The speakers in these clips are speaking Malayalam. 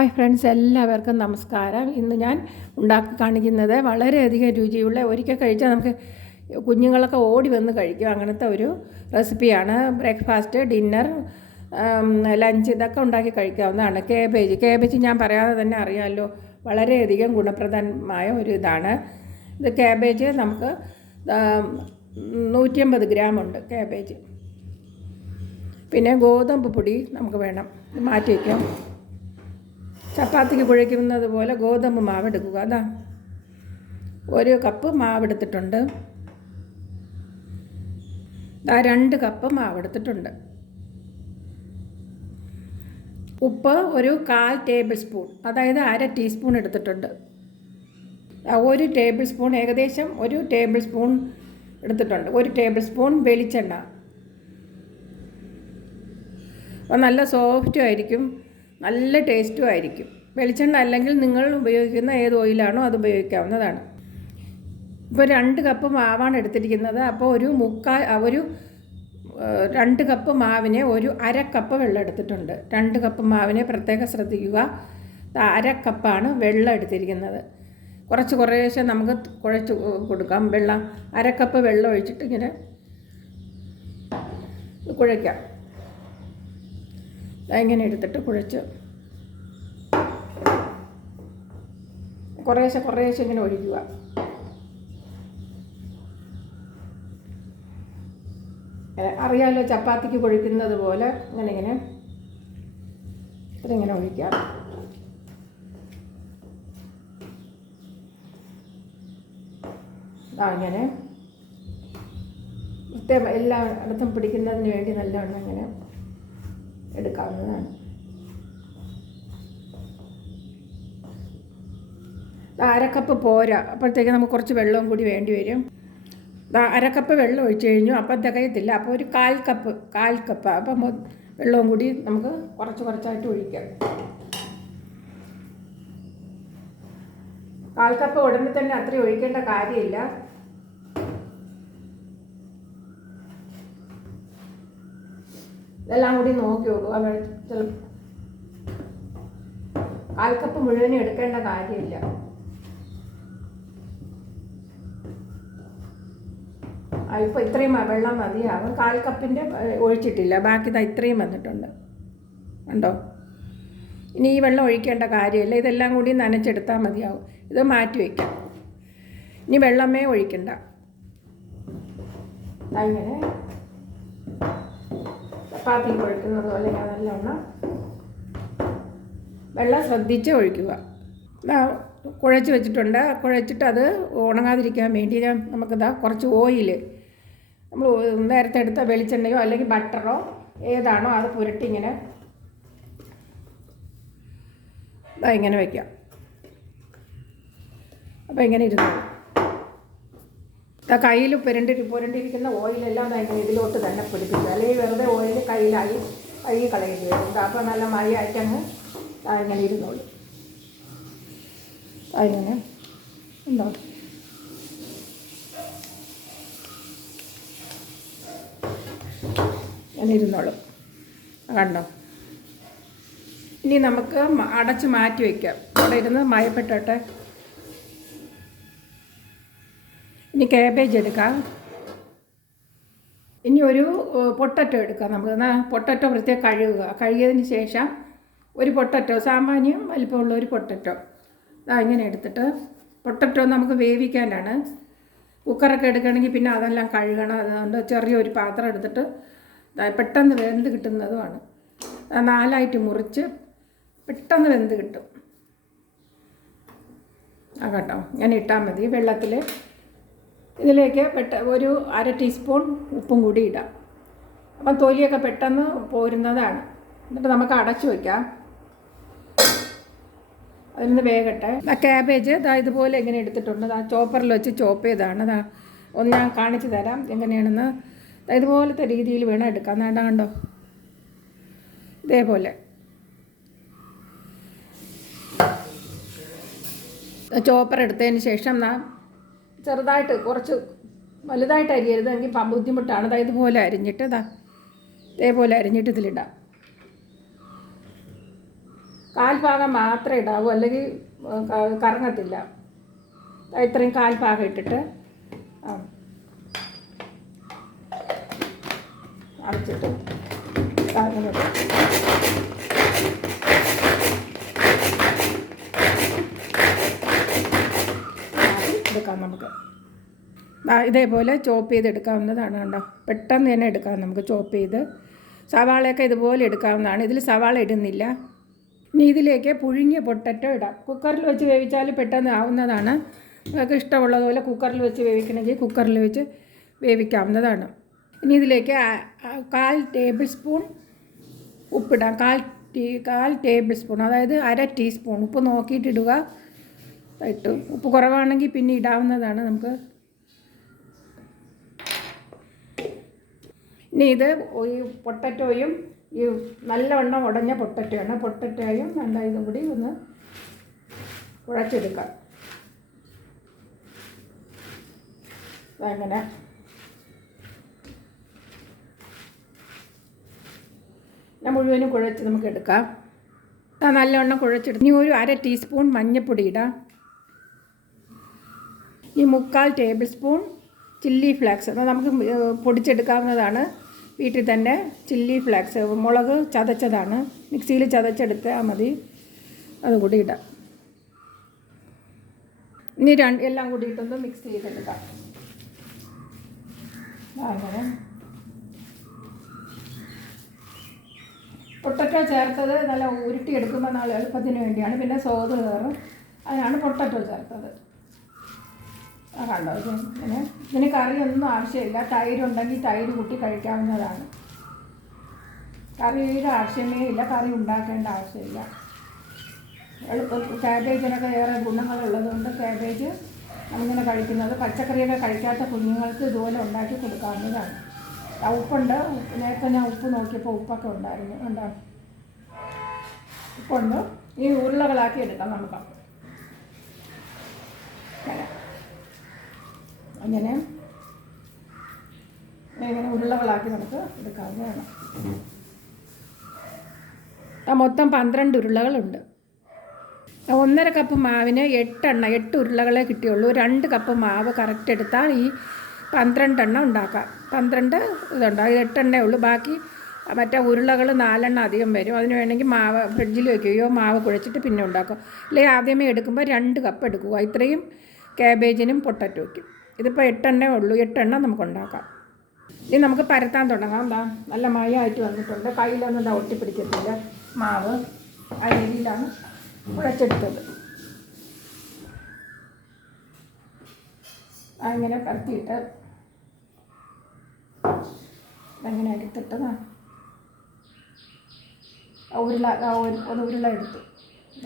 ഹായ് ഫ്രണ്ട്സ്, എല്ലാവർക്കും നമസ്കാരം. ഇന്ന് ഞാൻ ഉണ്ടാക്കി കാണിക്കുന്നത് വളരെയധികം രുചിയുള്ള, ഒരിക്കൽ കഴിച്ചാൽ നമുക്ക് കുഞ്ഞുങ്ങളൊക്കെ ഓടി വന്ന് കഴിക്കും അങ്ങനത്തെ ഒരു റെസിപ്പിയാണ്. ബ്രേക്ക്ഫാസ്റ്റ്, ഡിന്നർ, ലഞ്ച് ഇതൊക്കെ ഉണ്ടാക്കി കഴിക്കാവുന്നതാണ്. കേബേജ് ഞാൻ പറയാതെ തന്നെ അറിയാമല്ലോ, വളരെയധികം ഗുണപ്രദമായ ഒരു ഇതാണ്. ഇത് കേബേജ് നമുക്ക് 150 ഗ്രാം ഉണ്ട് കേബേജ്. പിന്നെ ഗോതമ്പ് പൊടി നമുക്ക് വേണം, മാറ്റി വയ്ക്കാം. ചപ്പാത്തിക്ക് കുഴയ്ക്കുന്നത് പോലെ ഗോതമ്പ് മാവ് എടുക്കുക. അതാ 1 കപ്പ് മാവ് എടുത്തിട്ടുണ്ട്. 2 കപ്പ് മാവ് എടുത്തിട്ടുണ്ട്. ഉപ്പ് 1/4 ടേബിൾ സ്പൂൺ, അതായത് 1/2 ടീസ്പൂൺ എടുത്തിട്ടുണ്ട്. 1 ടേബിൾ സ്പൂൺ, ഏകദേശം 1 ടേബിൾ സ്പൂൺ എടുത്തിട്ടുണ്ട്. 1 ടേബിൾ സ്പൂൺ വെളിച്ചെണ്ണ. അപ്പോൾ നല്ല സോഫ്റ്റും ആയിരിക്കും, നല്ല ടേസ്റ്റും ആയിരിക്കും. വെളിച്ചെണ്ണ അല്ലെങ്കിൽ നിങ്ങൾ ഉപയോഗിക്കുന്ന ഏത് ഓയിലാണോ അത് ഉപയോഗിക്കാവുന്നതാണ്. ഇപ്പോൾ 2 കപ്പ് മാവാണ് എടുത്തിരിക്കുന്നത്. അപ്പോൾ 2 കപ്പ് മാവിന് 1/2 കപ്പ് വെള്ളം എടുത്തിട്ടുണ്ട്. 2 കപ്പ് മാവിനെ പ്രത്യേകം ശ്രദ്ധിക്കുക. 1/2 കപ്പാണ് വെള്ളം എടുത്തിരിക്കുന്നത്. കുറേശ്ശെ നമുക്ക് കുഴച്ച് കൊടുക്കാം വെള്ളം. 1/2 കപ്പ് വെള്ളം ഒഴിച്ചിട്ട് ഇങ്ങനെ കുഴയ്ക്കാം. ഇങ്ങനെ എടുത്തിട്ട് കുഴച്ച് കുറേശ്ശെ ഇങ്ങനെ ഒഴിക്കുക. അറിയാമല്ലോ, ചപ്പാത്തിക്ക് കുഴിക്കുന്നത് പോലെ ഇങ്ങനെ ഇങ്ങനെ ഒഴിക്കാം. ഇങ്ങനെ എല്ലായിടത്തും പിടിക്കുന്നതിന് വേണ്ടി നല്ലവണ്ണം ഇങ്ങനെ എടുക്കാവുന്നതാണ്. 1/2 കപ്പ് പോരാ, അപ്പോഴത്തേക്ക് നമുക്ക് കുറച്ച് വെള്ളവും കൂടി വേണ്ടി വരും. 1/2 കപ്പ് വെള്ളം ഒഴിച്ച് കഴിഞ്ഞു, അപ്പം തികയത്തില്ല. അപ്പോൾ 1/4 കപ്പ് അപ്പം വെള്ളവും കൂടി നമുക്ക് കുറച്ചായിട്ട് ഒഴിക്കാം. 1/4 കപ്പ് ഉടനെ തന്നെ അത്രയും ഒഴിക്കേണ്ട കാര്യമില്ല. ഇതെല്ലാം കൂടി നോക്കി നോക്കുക. 1/4 കപ്പ് മുഴുവനും എടുക്കേണ്ട കാര്യമില്ല. ഇപ്പോൾ ഇത്രയും വെള്ളം മതിയാകും. 1/4 കപ്പിൻ്റെ ഒഴിച്ചിട്ടില്ല, ബാക്കി ഇത്രയും വന്നിട്ടുണ്ട്, ഉണ്ടോ? ഇനി ഈ വെള്ളം ഒഴിക്കേണ്ട കാര്യമില്ല. ഇതെല്ലാം കൂടി നനച്ചെടുത്താൽ മതിയാവും. ഇത് മാറ്റി വയ്ക്കാം. ഇനി വെള്ളമേ ഒഴിക്കണ്ട. ഇങ്ങനെ ചപ്പാത്തി കുഴക്കുന്നത് പോലെ ഞാൻ നല്ലവണ്ണം വെള്ളം ശ്രദ്ധിച്ച് ഒഴിക്കുക. കുഴച്ച് വെച്ചിട്ടുണ്ട്. കുഴച്ചിട്ട് അത് ഉണങ്ങാതിരിക്കാൻ വേണ്ടി കുറച്ച് ഓയിൽ, നമ്മൾ നേരത്തെ എടുത്ത വെളിച്ചെണ്ണയോ അല്ലെങ്കിൽ ബട്ടറോ ഏതാണോ അത് പുരട്ടി ഇങ്ങനെ വയ്ക്കാം. അപ്പോൾ ഇങ്ങനെ ഇരുന്നു കയ്യിൽ പുരണ്ടിരിക്കുന്ന ഓയിലെല്ലാം ഇങ്ങനെ ഇതിലോട്ട് തന്നെ പിടിപ്പിക്കുക. അല്ലെങ്കിൽ വെറുതെ ഓയിൽ കഴുകി കളയേണ്ടി വരും. അപ്പോൾ നല്ല മഴയായിട്ടങ്ങ് ഇങ്ങനെ ഇരുന്നോളൂ. അതിങ്ങനെ ഉണ്ടോ? അങ്ങനെ ഇരുന്നോളും, കണ്ടോ? ഇനി നമുക്ക് അടച്ച് മാറ്റി വയ്ക്കാം. അവിടെ ഇരുന്ന് മയപ്പെട്ടോട്ടെ. ഇനി കേബേജ് എടുക്കാം. ഇനി ഒരു പൊട്ടറ്റോ എടുക്കാം. നമുക്ക് പൊട്ടറ്റോ പ്രത്യേകം കഴുകിയതിന് ശേഷം ഒരു പൊട്ടറ്റോ, സാമാന്യം വലിപ്പമുള്ള ഒരു പൊട്ടറ്റോ ഇങ്ങനെ എടുത്തിട്ട്, പൊട്ടറ്റോ നമുക്ക് വേവിക്കാനാണ്. കുക്കറൊക്കെ എടുക്കുകയാണെങ്കിൽ പിന്നെ അതെല്ലാം കഴുകണം. അതുകൊണ്ട് ചെറിയൊരു പാത്രം എടുത്തിട്ട് പെട്ടെന്ന് വെന്ത് കിട്ടുന്നതുമാണ്. 4ആയിട്ട് മുറിച്ച് പെട്ടെന്ന് വെന്ത് കിട്ടും. കേട്ടോ, ഇങ്ങനെ ഇട്ടാൽ മതി. വെള്ളത്തിൽ ഇതിലേക്ക് ഒരു 1/2 ടീസ്പൂൺ ഉപ്പും കൂടി ഇടാം. അപ്പം തൊലിയൊക്കെ പെട്ടെന്ന് പോരുന്നതാണ്. എന്നിട്ട് നമുക്ക് അടച്ചു വയ്ക്കാം. അതിന് വേകട്ടെ. ക്യാബേജ് ഇതുപോലെ ഇങ്ങനെ എടുത്തിട്ടുണ്ട്. ചോപ്പറിൽ വെച്ച് ചോപ്പ് ചെയ്താണ്. ഒന്ന് ഞാൻ കാണിച്ചു തരാം എങ്ങനെയാണെന്ന്. ഇതുപോലത്തെ രീതിയിൽ വേണം എടുക്കാം. കണ്ടോ, ഇതേപോലെ ചോപ്പർ എടുത്തതിന് ശേഷം ചെറുതായിട്ട്, കുറച്ച് വലുതായിട്ട് അരിയരുത്, എങ്കിൽ ബുദ്ധിമുട്ടാണ്. ഇതുപോലെ അരിഞ്ഞിട്ട് ഇതേപോലെ അരിഞ്ഞിട്ട് ഇതിലിടാം. കാൽഭാഗം മാത്രമേ ഇടാവൂ, അല്ലെങ്കിൽ കറങ്ങത്തില്ല. ഇത്രയും കാൽഭാഗം ഇട്ടിട്ട് അടച്ചിട്ട് അങ്ങനെ എടുക്കാം. നമുക്ക് ഇതേപോലെ ചോപ്പ് ചെയ്തെടുക്കാവുന്നതാണ്. കണ്ടോ, പെട്ടെന്ന് തന്നെ എടുക്കാം നമുക്ക് ചോപ്പ് ചെയ്ത്. സവാളയൊക്കെ ഇതുപോലെ എടുക്കാവുന്നതാണ്. ഇതിൽ സവാള ഇടുന്നില്ല. ഇനി ഇതിലേക്ക് പുഴുങ്ങിയ പൊട്ടറ്റോ ഇടാം. കുക്കറിൽ വെച്ച് വേവിച്ചാൽ പെട്ടെന്ന് ആവുന്നതാണ്. നിങ്ങൾക്ക് ഇഷ്ടമുള്ളതുപോലെ കുക്കറിൽ വെച്ച് വേവിക്കണമെങ്കിൽ കുക്കറിൽ വെച്ച് വേവിക്കാവുന്നതാണ്. ഇനി ഇതിലേക്ക് 1/4 ടേബിൾ സ്പൂൺ ഉപ്പിടാം. 1/4 ടേബിൾ സ്പൂൺ, അതായത് 1/2 ടീസ്പൂൺ ഉപ്പ് നോക്കിയിട്ടിടുക. ഇട്ടു. ഉപ്പ് കുറവാണെങ്കിൽ പിന്നെ ഇടാവുന്നതാണ് നമുക്ക്. ഇനി ഇത് ഈ പൊട്ടറ്റോയും ഈ നല്ലവണ്ണം ഉടഞ്ഞ പൊട്ടറ്റോയും നല്ല ഇതും കൂടി ഒന്ന് കുഴച്ചെടുക്കാം. അങ്ങനെ മുഴുവനും കുഴച്ച് നമുക്ക് എടുക്കാം. നല്ലവണ്ണം കുഴച്ചെടുത്ത് ഇനി ഒരു 1/2 ടീസ്പൂൺ മഞ്ഞൾപ്പൊടി ഇടാം. ഈ 1/4 ടേബിൾ സ്പൂൺ ചില്ലി ഫ്ലേക്സ് നമുക്ക് പൊടിച്ചെടുക്കാവുന്നതാണ്. വീട്ടിൽ തന്നെ ചില്ലി ഫ്ലേക്സ്, മുളക് ചതച്ചതാണ്, മിക്സിയിൽ ചതച്ചെടുത്താൽ മതി. അതുകൂടി ഇടാം. ഇനി എല്ലാം കൂടി ഇട്ടൊന്ന് മിക്സ് ചെയ്തെടുക്കാം. അങ്ങനെ പൊട്ടറ്റോ ചേർത്തത് നല്ല ഉരുട്ടിയെടുക്കുമ്പോൾ നല്ല എളുപ്പത്തിന് വേണ്ടിയാണ്. പിന്നെ സ്വാദ് കയറും, അതിനാണ് പൊട്ടറ്റോ ചേർത്തത്. കണ്ടോ, ഇങ്ങനെ ഇതിന് കറിയൊന്നും ആവശ്യമില്ല. തൈരുണ്ടെങ്കിൽ തൈര് കൂട്ടി കഴിക്കാവുന്നതാണ്. കറിയുടെ ആവശ്യമേ ഇല്ല, കറി ഉണ്ടാക്കേണ്ട ആവശ്യമില്ല. ക്യാബേജിനൊക്കെ ഏറെ ഗുണങ്ങളുള്ളതുകൊണ്ട് ക്യാബേജ് നമ്മളിങ്ങനെ കഴിക്കുന്നത്. പച്ചക്കറിയൊക്കെ കഴിക്കാത്ത കുഞ്ഞുങ്ങൾക്ക് ഇതുപോലെ ഉണ്ടാക്കി കൊടുക്കാവുന്നതാണ്. ഉപ്പുണ്ട്. നേരത്തെ ഞാൻ ഉപ്പ് നോക്കിയപ്പോൾ ഉപ്പൊക്കെ ഉണ്ടായിരുന്നു. ഉണ്ടോ, ഉപ്പുണ്ട്. ഈ ഉരുളകളാക്കി എടുക്കാം നമുക്ക്. അങ്ങനെ ഉരുളകളാക്കി നമുക്ക് എടുക്കാവുന്നതാണ്. മൊത്തം 12 ഉരുളകളുണ്ട്. 1/2 കപ്പ് മാവിന് 8 ഉരുളകളെ കിട്ടിയുള്ളൂ. 2 കപ്പ് മാവ് കറക്റ്റ് എടുത്താൽ ഈ 12 എണ്ണം ഉണ്ടാക്കാം. 12 ഇതുണ്ടാകും. 8 എണ്ണേ ഉള്ളൂ. ബാക്കി മറ്റേ ഉരുളകൾ 4 എണ്ണം അധികം വരും. അതിന് വേണമെങ്കിൽ മാവ് ഫ്രിഡ്ജിൽ വയ്ക്കുകയോ മാവ് കുഴച്ചിട്ട് പിന്നെ ഉണ്ടാക്കുക. അല്ലെങ്കിൽ ആദ്യമേ എടുക്കുമ്പോൾ 2 കപ്പ് എടുക്കുക. ഇത്രയും ക്യാബേജിനും പൊട്ടറ്റോയ്ക്കും. ഇതിപ്പോൾ 8 എണ്ണേ ഉള്ളൂ. 8 എണ്ണം നമുക്ക് ഉണ്ടാക്കാം. ഇനി നമുക്ക് പരത്താൻ തുടങ്ങാം. നല്ല മയമായിട്ട് വന്നിട്ടുണ്ട്. കയ്യിലൊന്നും ഒട്ടിപ്പിടിക്കത്തില്ല മാവ്. ആ രീതിയിലാണ് കുഴച്ചെടുത്തത്. അങ്ങനെ പരത്തിയിട്ട് അങ്ങനെ എടുത്തിട്ട് ഉരുള എടുത്തു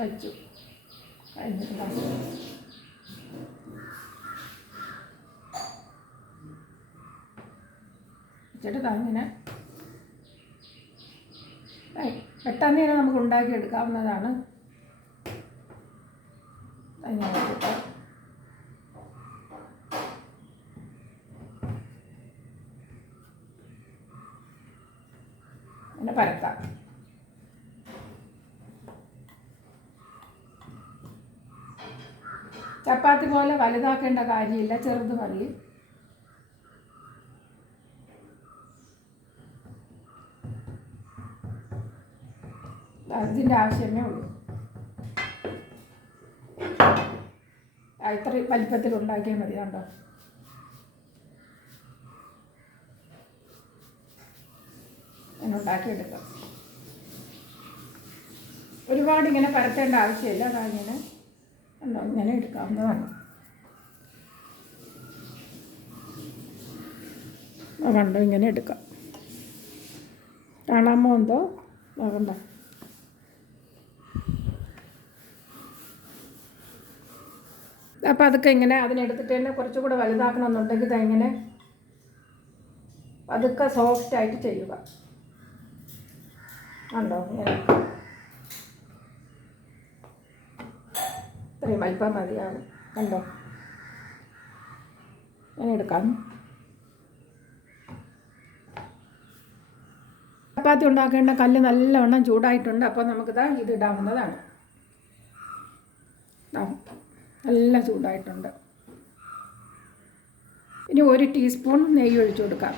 വച്ചു. കഴിഞ്ഞിട്ട് വെച്ചിട്ട് അങ്ങനെ പെട്ടെന്ന് തന്നെ നമുക്ക് ഉണ്ടാക്കിയെടുക്കാവുന്നതാണ്. അങ്ങനെ വെച്ചിട്ട് അങ്ങനെ പരത്താം. ചപ്പാത്തി പോലെ വലുതാക്കേണ്ട കാര്യമില്ല, ചെറുത് മതി. അതിൻ്റെ ആവശ്യമേ ഉള്ളൂ. ഇത്ര വലിപ്പത്തിൽ ഉണ്ടാക്കിയാൽ മതി. കണ്ടോ, അങ്ങനെ ഉണ്ടാക്കിയെടുക്കാം. ഒരുപാട് ഇങ്ങനെ പരത്തേണ്ട ആവശ്യമില്ല. അതങ്ങനെ കണ്ടോ, ഇങ്ങനെ എടുക്കാവുന്നതാണ്. കണ്ടോ, ഇങ്ങനെ എടുക്കാം. കാണാമോ എന്തോ നോക്കണ്ട. അപ്പോൾ അതൊക്കെ ഇങ്ങനെ അതിനെടുത്തിട്ട് തന്നെ കുറച്ചുകൂടെ വലുതാക്കണമെന്നുണ്ടെങ്കിൽ ഇതെങ്ങനെ അതൊക്കെ സോഫ്റ്റായിട്ട് ചെയ്യുക. കണ്ടോ, ഇത്രയും വലിപ്പം മതിയാകും. കണ്ടോ, ഞാൻ എടുക്കാം. ചപ്പാത്തി ഉണ്ടാക്കേണ്ട കല്ല് നല്ലവണ്ണം ചൂടായിട്ടുണ്ട്. അപ്പോൾ നമുക്കിതാ ഇത് ഇടാവുന്നതാണ്. നല്ല ചൂടായിട്ടുണ്ട്. ഇനി 1 ടീസ്പൂൺ നെയ്യ് ഒഴിച്ചു കൊടുക്കാം.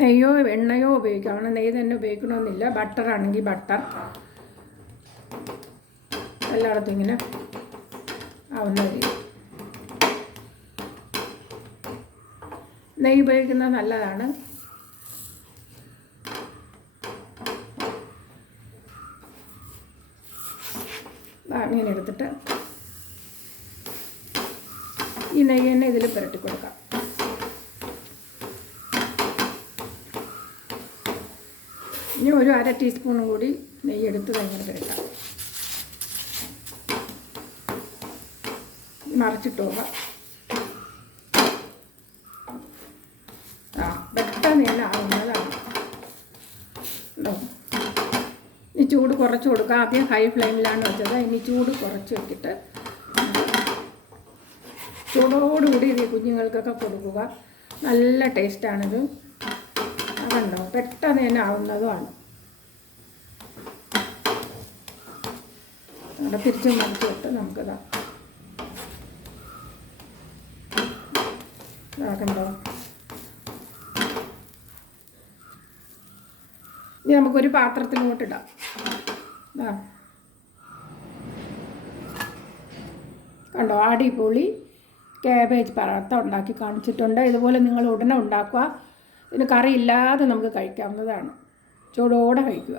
നെയ്യോ എണ്ണയോ ഉപയോഗിക്കാം. അവിടെ നെയ്യ് തന്നെ ഉപയോഗിക്കണമെന്നില്ല. ബട്ടറാണെങ്കിൽ ബട്ടർ. എല്ലായിടത്തും ഇങ്ങനെ ആവുന്ന രീതി നെയ്യ് ഉപയോഗിക്കുന്നത് നല്ലതാണ്. ഇങ്ങനെ എടുത്തിട്ട് ഈ നെയ്യ് തന്നെ ഇതിൽ പുരട്ടി കൊടുക്കാം. ഇനി ഒരു 1/2 ടീസ്പൂണും കൂടി നെയ്യ് എടുത്ത് ഇങ്ങനെ പുരട്ടാം. മറിച്ചിട്ട് പോകാം. പെട്ടെന്ന് തന്നെ ആവുന്നതാണ്. ഉണ്ടോ? ഇനി ചൂട് കുറച്ച് കൊടുക്കുക. ആദ്യം ഹൈ ഫ്ലെയിമിലാണ് വെച്ചത്. ഇനി ചൂട് കുറച്ച് വെച്ചിട്ട് ചൂടോടുകൂടി ഇത് കുഞ്ഞുങ്ങൾക്കൊക്കെ കൊടുക്കുക. നല്ല ടേസ്റ്റാണിത്. അതുണ്ടോ? പെട്ടെന്ന് തന്നെ ആവുന്നതുമാണ്. അവിടെ തിരിച്ച് മറിച്ച് വിട്ട് നമുക്കിതാ ഇതാക്കണ്ടോ. ഇനി നമുക്കൊരു പാത്രത്തിലോട്ടിടാം. കണ്ടോ, അടിപൊളി കാബേജ് പറാത്ത ഉണ്ടാക്കി കാണിച്ചിട്ടുണ്ട്. ഇതുപോലെ നിങ്ങൾ ഉടനെ ഉണ്ടാക്കുക. ഇതിന് കറി ഇല്ലാതെ നമുക്ക് കഴിക്കാവുന്നതാണ്. ചൂടോടെ കഴിക്കുക.